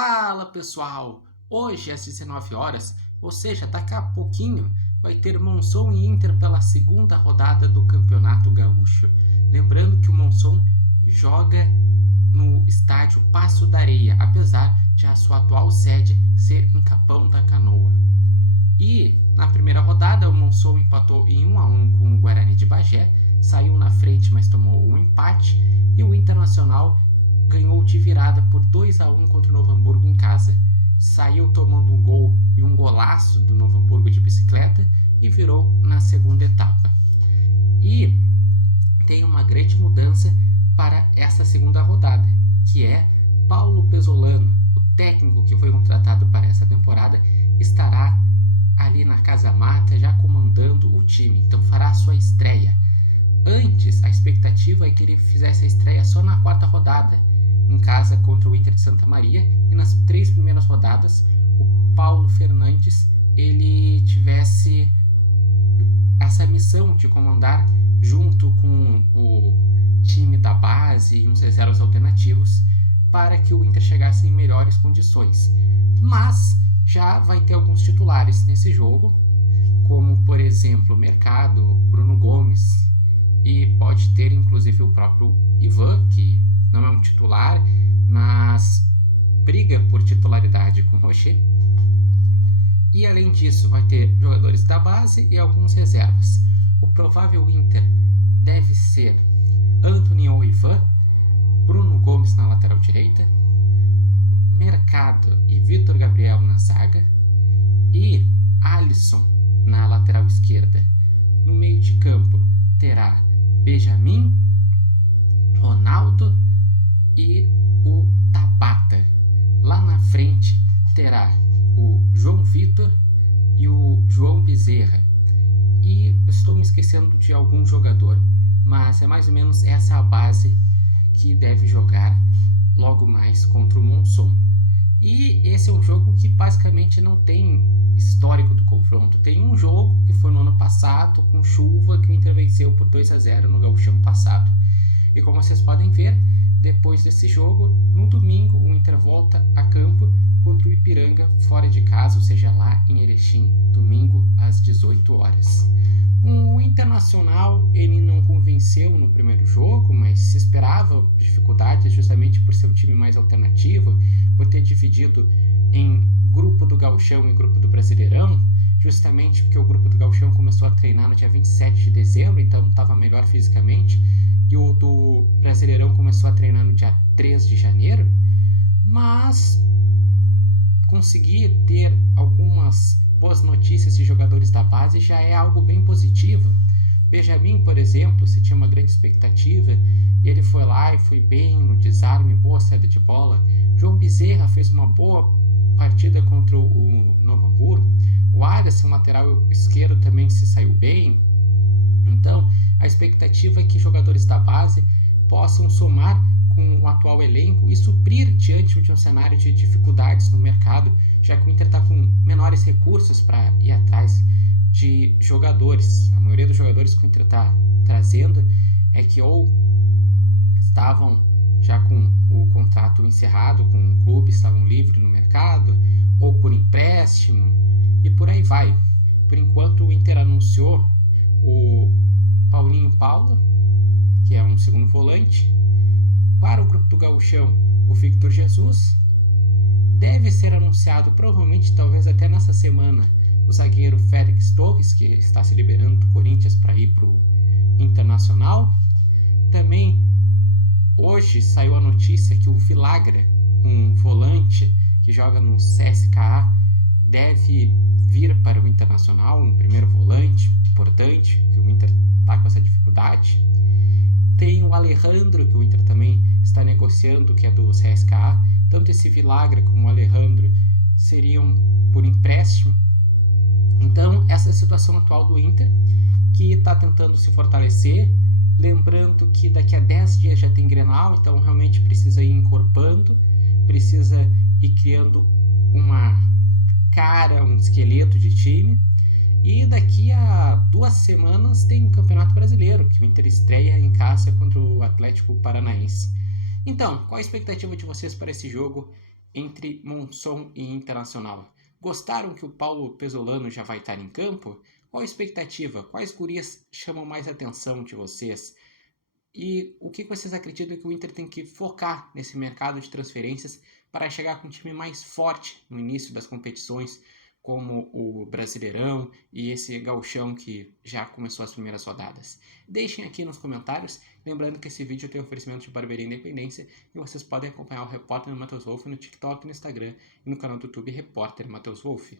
Fala pessoal! Hoje às 19 horas, ou seja, daqui a pouquinho, vai ter Monzon e Inter pela segunda rodada do Campeonato Gaúcho. Lembrando que o Monzon joga no estádio Passo da Areia, apesar de a sua atual sede ser em Capão da Canoa. E na primeira rodada, o Monzon empatou em 1-1 com o Guarani de Bagé, saiu na frente, mas tomou um empate, e o Internacional ganhou de virada por 2-1 contra o Novo Hamburgo em casa. Saiu tomando um gol e um golaço do Novo Hamburgo de bicicleta e virou na segunda etapa. E tem uma grande mudança para essa segunda rodada, que é Paulo Pesolano, o técnico que foi contratado para essa temporada, estará ali na Casa Mata já comandando o time, então fará sua estreia. Antes, a expectativa é que ele fizesse a estreia só na quarta rodada, em casa contra o Inter de Santa Maria, e nas 3 primeiras rodadas o Paulo Fernandes ele tivesse essa missão de comandar junto com o time da base e uns reservas alternativos para que o Inter chegasse em melhores condições. Mas já vai ter alguns titulares nesse jogo, como por exemplo Mercado, Bruno Gomes, e pode ter inclusive o próprio Ivan, que não é um titular, mas briga por titularidade com o Rocher. E além disso vai ter jogadores da base e alguns reservas. O provável Inter deve ser Antony ou Ivan, Bruno Gomes na lateral direita, Mercado e Vitor Gabriel na zaga e Alisson na lateral esquerda. No meio de campo terá Benjamin, Ronaldo e o Tabata. Lá na frente terá o João Vitor e o João Bezerra. E estou me esquecendo de algum jogador, mas é mais ou menos essa a base que deve jogar logo mais contra o Monzon. E esse é um jogo que basicamente não tem histórico do confronto. Tem um jogo que foi no ano passado, com chuva, que o Inter venceu por 2-0 no Gauchão passado. E como vocês podem ver, depois desse jogo, no domingo, o Inter volta a campo contra o Ipiranga fora de casa, ou seja, lá em Erechim, domingo às 18 horas. O Internacional ele não convenceu no primeiro jogo, mas se esperava dificuldades justamente por ser um time mais alternativo, por ter dividido em grupo do Gauchão e grupo do Brasileirão, justamente porque o grupo do Gauchão começou a treinar no dia 27 de dezembro, então estava melhor fisicamente, e o do Brasileirão começou a treinar no dia 3 de janeiro, mas conseguir ter algumas boas notícias de jogadores da base já é algo bem positivo. Benjamin, por exemplo, se tinha uma grande expectativa, e ele foi lá e foi bem no desarme, boa saída de bola. João Bezerra fez uma boa partida contra o Novo Hamburgo. O Alisson, lateral esquerdo, também se saiu bem. Então, a expectativa é que jogadores da base possam somar com o atual elenco e suprir diante de um cenário de dificuldades no mercado, já que o Inter está com menores recursos para ir atrás de jogadores. A maioria dos jogadores que o Inter está trazendo é que ou estavam já com o contrato encerrado com o clube, estavam livres no mercado, ou por empréstimo, e por aí vai. Por enquanto, o Inter anunciou o Paulinho Paulo, que é um segundo volante. Para o grupo do Gauchão, o Victor Jesus. Deve ser anunciado, provavelmente, talvez até nessa semana, o zagueiro Félix Torres, que está se liberando do Corinthians para ir para o Internacional. Também, hoje, saiu a notícia que o Vilagra, um volante que joga no CSKA, deve vir para o Internacional, um primeiro volante importante, que o Inter está com essa dificuldade. Tem o Alejandro, que o Inter também está negociando, que é do CSKA. Tanto esse Vilagra como o Alejandro seriam por empréstimo. Então, essa é a situação atual do Inter, que está tentando se fortalecer. Lembrando que daqui a 10 dias já tem Grenal, então realmente precisa ir encorpando, precisa ir criando uma cara, um esqueleto de time. E daqui a 2 semanas tem o Campeonato Brasileiro, que o Inter estreia em casa contra o Atlético Paranaense. Então, qual a expectativa de vocês para esse jogo entre Monson e Internacional. Gostaram que o Paulo Pesolano já vai estar em campo? Qual a expectativa? Quais gurias chamam mais atenção de vocês? E o que vocês acreditam que o Inter tem que focar nesse mercado de transferências para chegar com um time mais forte no início das competições, como o Brasileirão e esse gauchão que já começou as primeiras rodadas? Deixem aqui nos comentários, lembrando que esse vídeo tem oferecimento de Barbearia Independência e vocês podem acompanhar o Repórter Matheus Wolff no TikTok, no Instagram e no canal do YouTube Repórter Matheus Wolff.